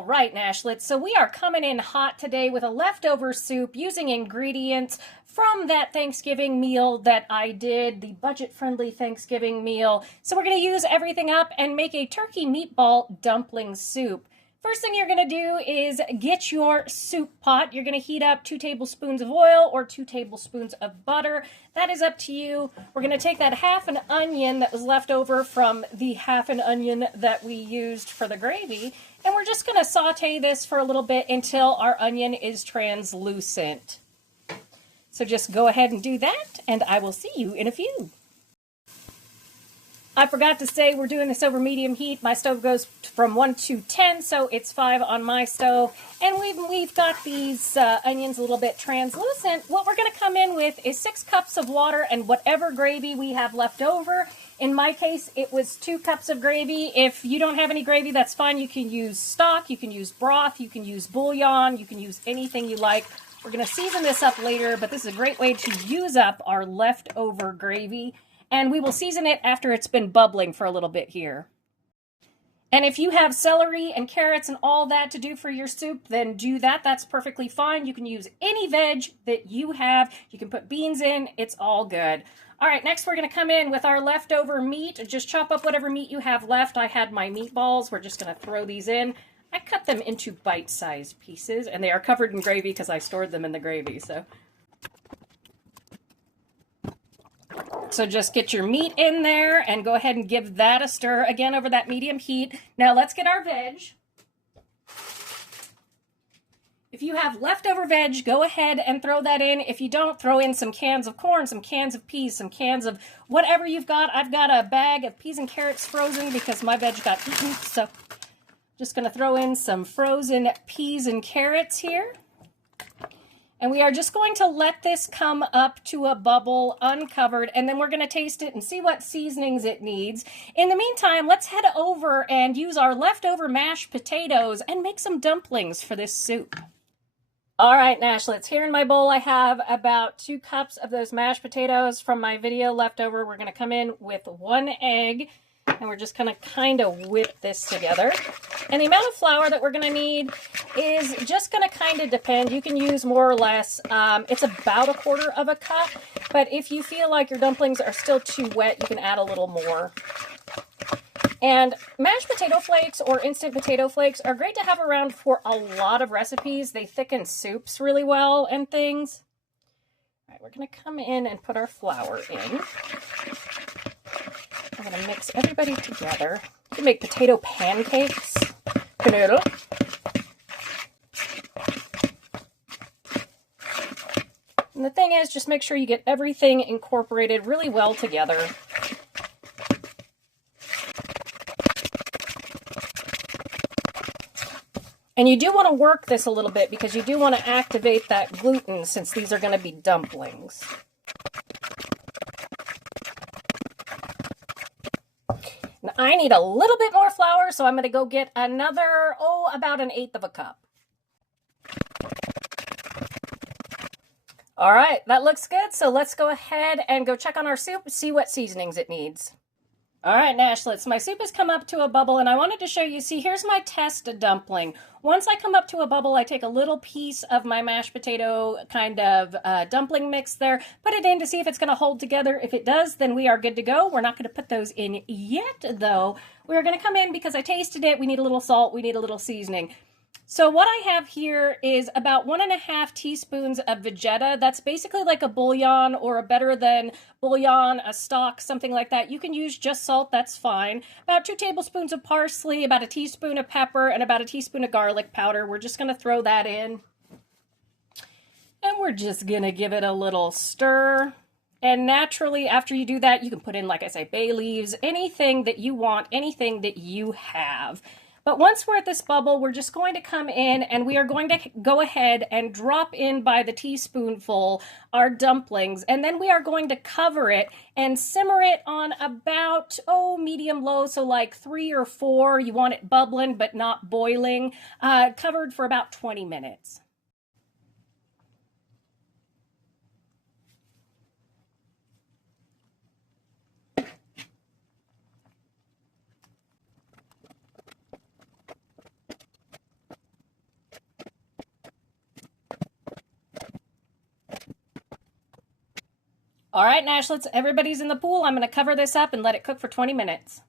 All right, Nashlets, so we are coming in hot today with a leftover soup using ingredients from that Thanksgiving meal that I did, the budget-friendly Thanksgiving meal. So we're going to use everything up and make a turkey meatball dumpling soup. First thing you're going to do is get your soup pot. You're going to heat up 2 tablespoons of oil or 2 tablespoons of butter. That is up to you. We're going to take that half an onion that was left over from the half an onion that we used for the gravy, and we're just going to saute this for a little bit until our onion is translucent. So just go ahead and do that, and I will see you in a few. I forgot to say we're doing this over medium heat. My stove goes from 1 to 10, so it's 5 on my stove. And we've got these onions a little bit translucent. What we're going to come in with is 6 cups of water and whatever gravy we have left over. In my case, it was 2 cups of gravy. If you don't have any gravy, that's fine. You can use stock, you can use broth, you can use bouillon, you can use anything you like. We're going to season this up later, but this is a great way to use up our leftover gravy. And we will season it after it's been bubbling for a little bit here. And if you have celery and carrots and all that to do for your soup, then do that. That's perfectly fine. You can use any veg that you have. You can put beans in. It's all good. All right, next we're going to come in with our leftover meat. Just chop up whatever meat you have left. I had my meatballs. We're just going to throw these in. I cut them into bite-sized pieces, and they are covered in gravy because I stored them in the gravy. So just get your meat in there and go ahead and give that a stir again over that medium heat. Now let's get our veg. If you have leftover veg, go ahead and throw that in. If you don't, throw in some cans of corn, some cans of peas, some cans of whatever you've got. I've got a bag of peas and carrots frozen because my veg got eaten. So just going to throw in some frozen peas and carrots here. And we are just going to let this come up to a bubble uncovered, and then we're going to taste it and see what seasonings it needs. In the meantime, let's head over and use our leftover mashed potatoes and make some dumplings for this soup. All right, Nashlets, here in my bowl I have about 2 cups of those mashed potatoes from my video leftover. We're going to come in with 1 egg, and we're just going to kind of whip this together. And the amount of flour that we're going to need is just going to kind of depend. You can use more or less. It's about 1/4 cup, but if you feel like your dumplings are still too wet, you can add a little more. And mashed potato flakes or instant potato flakes are great to have around for a lot of recipes. They thicken soups really well and things. All right, we're going to come in and put our flour in. I'm going to mix everybody together. You can make potato pancakes. Canoodle. And the thing is, just make sure you get everything incorporated really well together. And you do want to work this a little bit because you do want to activate that gluten since these are going to be dumplings. Now, I need a little bit more flour, so I'm going to go get another, about 1/8 cup. All right, that looks good. So let's go ahead and go check on our soup and see what seasonings it needs. All right, Nashlets, my soup has come up to a bubble, and I wanted to show you, see, here's my test dumpling. Once I come up to a bubble, I take a little piece of my mashed potato kind of dumpling mix there, put it in to see if it's going to hold together. If it does, then we are good to go. We're not going to put those in yet, though. We're going to come in because I tasted it. We need a little salt. We need a little seasoning. So what I have here is about 1½ teaspoons of Vegeta. That's basically like a bouillon or a better than bouillon, a stock, something like that. You can use just salt, that's fine. About 2 tablespoons of parsley, about 1 teaspoon of pepper, and about 1 teaspoon of garlic powder. We're just going to throw that in. And we're just going to give it a little stir. And naturally, after you do that, you can put in, like I say, bay leaves, anything that you want, anything that you have. But once we're at this bubble, we're just going to come in and we are going to go ahead and drop in by the teaspoonful our dumplings. And then we are going to cover it and simmer it on about, medium low. So like 3 or 4. You want it bubbling but not boiling. Covered for about 20 minutes. All right, Nashlets, everybody's in the pool. I'm going to cover this up and let it cook for 20 minutes.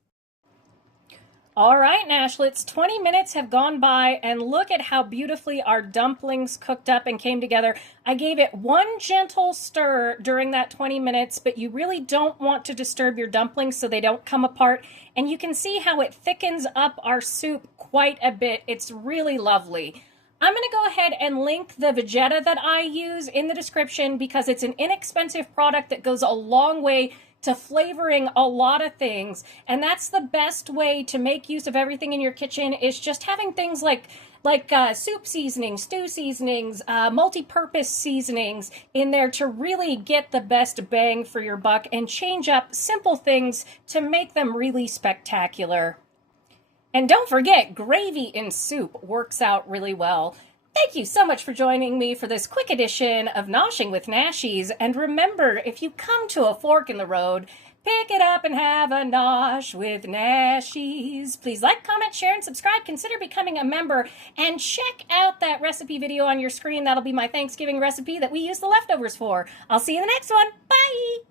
All right, Nashlets, 20 minutes have gone by, and look at how beautifully our dumplings cooked up and came together. I gave it one gentle stir during that 20 minutes, but you really don't want to disturb your dumplings so they don't come apart. And you can see how it thickens up our soup quite a bit. It's really lovely. I'm going to go ahead and link the Vegeta that I use in the description because it's an inexpensive product that goes a long way to flavoring a lot of things, and that's the best way to make use of everything in your kitchen, is just having things like soup seasonings, stew seasonings, multi-purpose seasonings in there to really get the best bang for your buck and change up simple things to make them really spectacular. And don't forget, gravy in soup works out really well. Thank you so much for joining me for this quick edition of Noshing with Nashies. And remember, if you come to a fork in the road, pick it up and have a nosh with Nashies. Please like, comment, share, and subscribe. Consider becoming a member. And check out that recipe video on your screen. That'll be my Thanksgiving recipe that we use the leftovers for. I'll see you in the next one. Bye!